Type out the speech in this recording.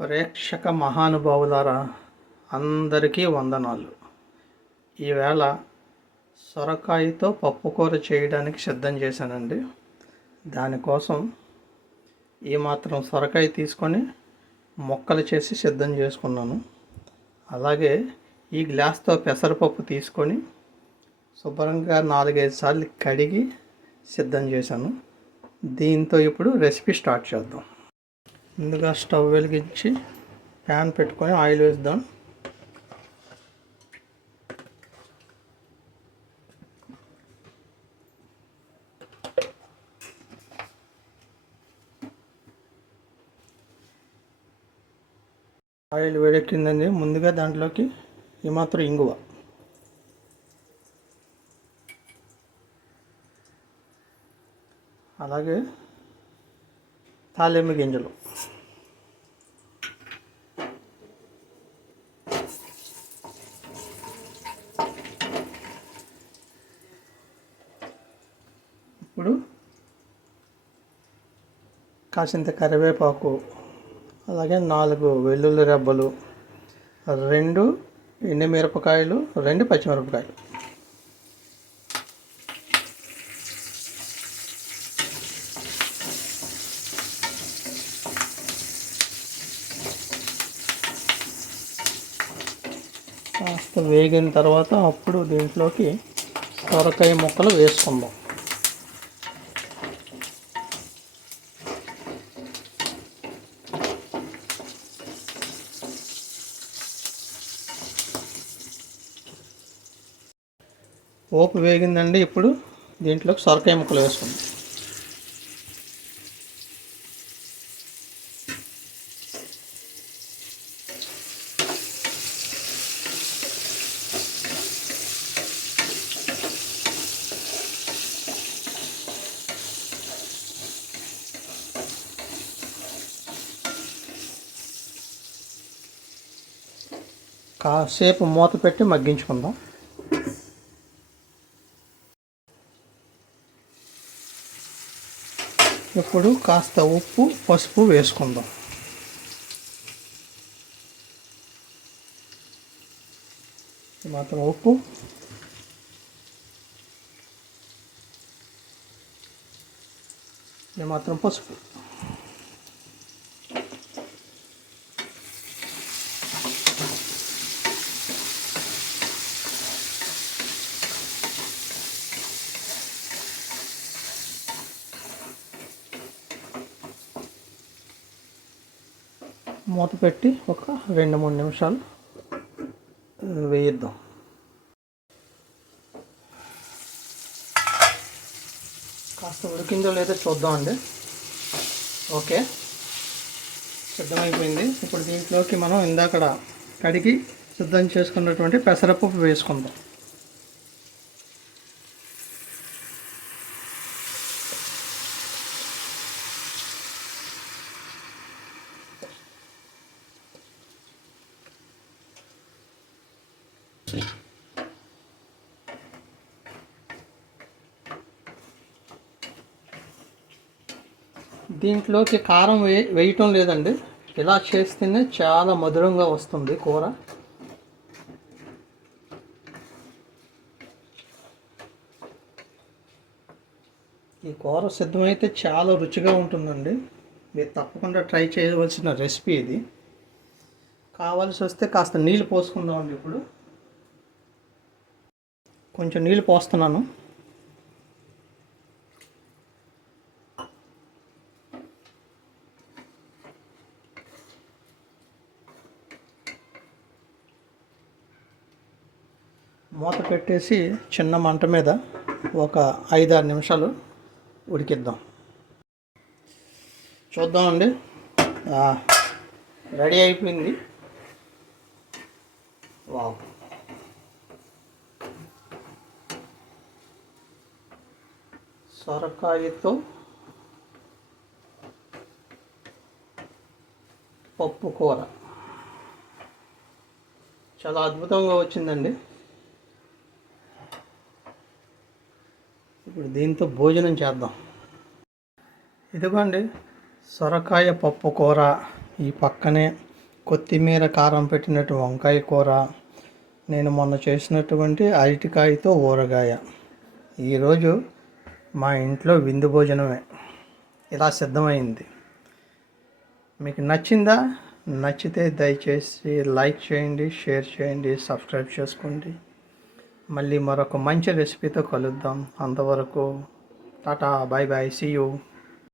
ప్రేక్షక మహానుభావులారా, అందరికీ వందనాలు. ఈవేళ సొరకాయతో పప్పుకూర చేయడానికి సిద్ధం చేశానండి. దానికోసం ఈ మాత్రం సొరకాయ తీసుకొని ముక్కలు చేసి సిద్ధం చేసుకున్నాను. అలాగే ఈ గ్లాస్తో పెసరపప్పు తీసుకొని శుభ్రంగా 4-5 సార్లు కడిగి సిద్ధం చేశాను. దీంతో ఇప్పుడు రెసిపీ స్టార్ట్ చేద్దాం. ముందుగా స్టవ్ వెలిగించి ప్యాన్ పెట్టుకొని ఆయిల్ వేద్దాం. ఆయిల్ వేడెక్కిందండి. ముందుగా దాంట్లోకి ఏమాత్రం ఇంగువ, అలాగే తాలింపు గింజలు, ఇప్పుడు కాసింత కరివేపాకు, అలాగే 4 వెల్లుల్లి రెబ్బలు, 2 ఎండుమిరపకాయలు, 2 పచ్చిమిరపకాయలు, కాస్త వేగిన తర్వాత అప్పుడు దీంట్లోకి సొరకాయ ముక్కలు వేసుకుందాం. పోపు వేగిందండి. ఇప్పుడు దీంట్లోకి సొరకాయ ముక్కలు వేసుకుందాం. కాసేపు మూత పెట్టి మగ్గించుకుందాం. ఇప్పుడు కాస్త ఉప్పు, పసుపు వేసుకుందాం. మాత్రం ఉప్పు, ఏమాత్రం పసుపు, మూత పెట్టి ఒక 2-3 నిమిషాలు వేయిద్దాం. కాస్త ఉడికిందో లేదో చూద్దామండి. ఓకే, సిద్ధమైపోయింది. ఇప్పుడు దీంట్లోకి మనం ఇందాక కడిగి సిద్ధం చేసుకున్నటువంటి పెసరపప్పు వేసుకుందాం. దీంట్లోకి కారం వేయటం లేదండి. ఇలా చేస్తేనే చాలా మధురంగా వస్తుంది కూర. ఈ కూర సిద్ధమైతే చాలా రుచిగా ఉంటుందండి. మీరు తప్పకుండా ట్రై చేయవలసిన రెసిపీ ఇది. కావాల్సి వస్తే కాస్త నీళ్ళు పోసుకుందామండి. ఇప్పుడు కొంచెం నీళ్ళు పోస్తున్నాను. మూత పెట్టేసి చిన్న మంట మీద ఒక 5-6 నిమిషాలు ఉడికిద్దాం. చూద్దామండి. రెడీ అయిపోయింది. వావ్, సొరకాయతో పప్పు కూర చాలా అద్భుతంగా వచ్చిందండి. ఇప్పుడు దీంతో భోజనం చేద్దాం. ఇదిగోండి సొరకాయ పప్పు కూర, ఈ పక్కనే కొత్తిమీర కారం పెట్టినట్టు వంకాయ కూర, నేను మొన్న చేసినటువంటి అరటికాయతో ఊరగాయ. ఈరోజు మా ఇంట్లో విందు భోజనమే ఇలా సిద్ధమైంది. మీకు నచ్చిందా? నచ్చితే దయచేసి లైక్ చేయండి, షేర్ చేయండి, సబ్స్క్రైబ్ చేసుకోండి. మళ్ళీ మరొక మంచి రెసిపీతో కలుద్దాం. అంతవరకు tata, bye bye, see you.